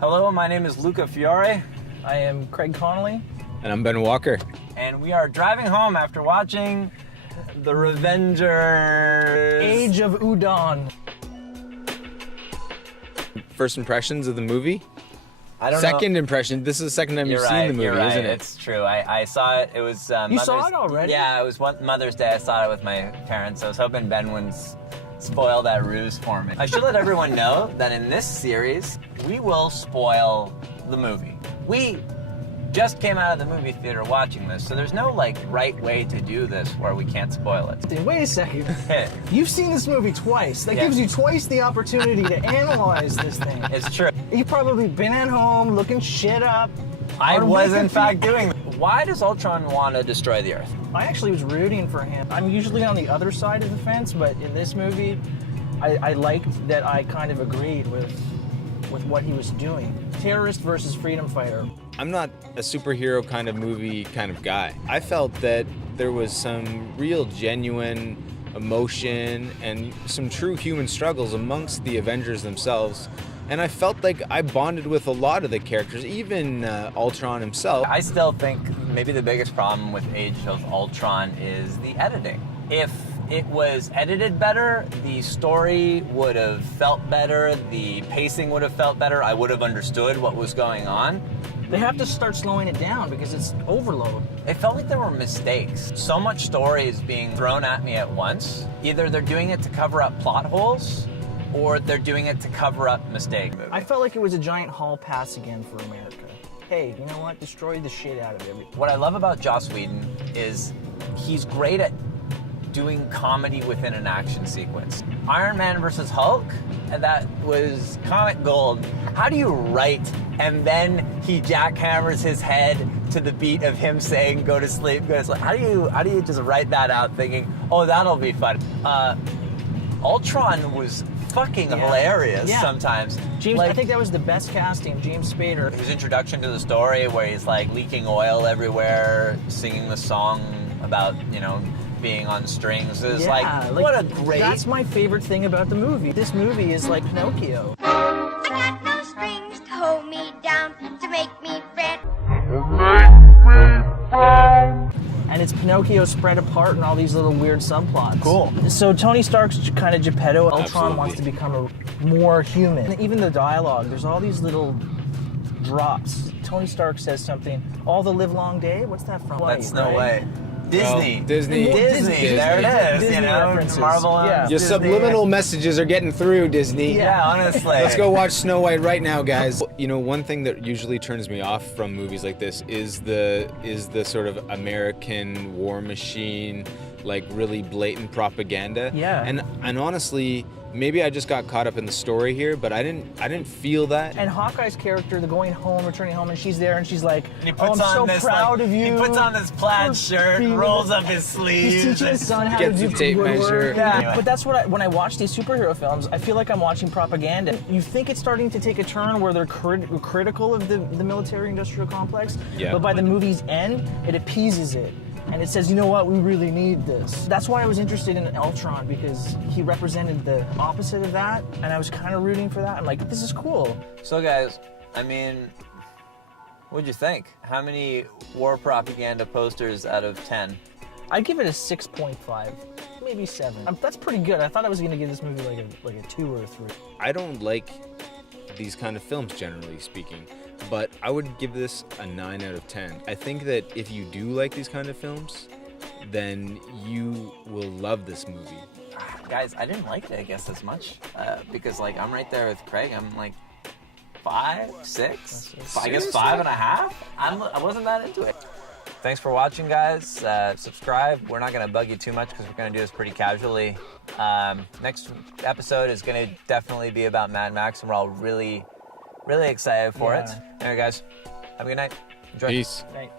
Hello, my name is Luca Fiore. I am Craig Connolly. And I'm Ben Walker. And we are driving home after watching the Avengers. Age of Udon. First impressions of the movie? I don't Second know. impression. This is the second time you've You're seen right, the movie, you're right. isn't it? It's true. I saw it. It was You saw it already? Yeah, it was Mother's Day. I saw it with my parents. I was hoping Ben wouldn't spoil that ruse for me. I should let everyone know that in this series, we will spoil the movie. We just came out of the movie theater watching this, so there's no right way to do this where we can't spoil it. Wait a second. You've seen this movie twice. That gives you twice the opportunity to analyze this thing. It's true. You've probably been at home looking shit up. I was in fact doing that. Why does Ultron want to destroy the Earth? I actually was rooting for him. I'm usually on the other side of the fence, but in this movie, I liked that I kind of agreed with what he was doing. Terrorist versus freedom fighter. I'm not a superhero kind of movie kind of guy. I felt that there was some real genuine emotion and some true human struggles amongst the Avengers themselves. And I felt like I bonded with a lot of the characters, even Ultron himself. I still think maybe the biggest problem with Age of Ultron is the editing. If it was edited better, the story would have felt better, the pacing would have felt better, I would have understood what was going on. They have to start slowing it down because it's overload. It felt like there were mistakes. So much story is being thrown at me at once. Either they're doing it to cover up plot holes, or they're doing it to cover up mistakes. I felt like it was a giant hall pass again for America. Hey, you know what? Destroy the shit out of everything. What I love about Joss Whedon is he's great at doing comedy within an action sequence. Iron Man versus Hulk, that was comic gold. How do you write and then he jackhammers his head to the beat of him saying go to sleep, go to sleep? How do you just write that out thinking, oh, that'll be fun? Ultron was fucking hilarious sometimes. James, I think that was the best casting. James Spader. His introduction to the story where he's leaking oil everywhere, singing the song about, being on strings. It was what a great... That's my favorite thing about the movie. This movie is like Pinocchio. I got no strings to hold me down, to make me fret. And it's Pinocchio spread apart in all these little weird subplots. Cool. So Tony Stark's kind of Geppetto. Ultron Absolutely. wants to become more human. Even the dialogue, there's all these little drops. Tony Stark says something, all the live long day? What's that from? That's no way. Disney. Well, Disney. There it is. Disney references. Marvel. Yeah. Your subliminal messages are getting through, Disney. Yeah, honestly. Let's go watch Snow White right now, guys. One thing that usually turns me off from movies like this is the sort of American war machine, really blatant propaganda. Yeah. And honestly, maybe I just got caught up in the story here, but I didn't feel that. And Hawkeye's character, the returning home, and she's there, and she's like, And he "Oh, puts I'm on so this, proud of you." He puts on this plaid shirt, rolls up his sleeves. He's teaching his son how to Gets do the tape woodwork. measure. Yeah. But that's when I watch these superhero films, I feel like I'm watching propaganda. You think it's starting to take a turn where they're critical of the military-industrial complex, Yeah. but by the movie's end, it appeases it. And it says, you know what, we really need this. That's why I was interested in Ultron, because he represented the opposite of that, and I was kind of rooting for that. I'm like, this is cool. So guys, what'd you think? How many war propaganda posters out of 10? I'd give it a 6.5, maybe 7. That's pretty good. I thought I was going to give this movie like a 2 or a 3. I don't like these kind of films, generally speaking, but I would give this a 9 out of 10. I think that if you do like these kind of films, then you will love this movie. Guys, I didn't like it, I guess, as much, because I'm right there with Craig. I'm 5, 6, I guess 5.5. I wasn't that into it. Thanks for watching, guys. Subscribe. We're not going to bug you too much because we're going to do this pretty casually. Next episode is going to definitely be about Mad Max, and we're all really, really excited for it. Anyway, guys, have a good night. Enjoy. Peace. Right.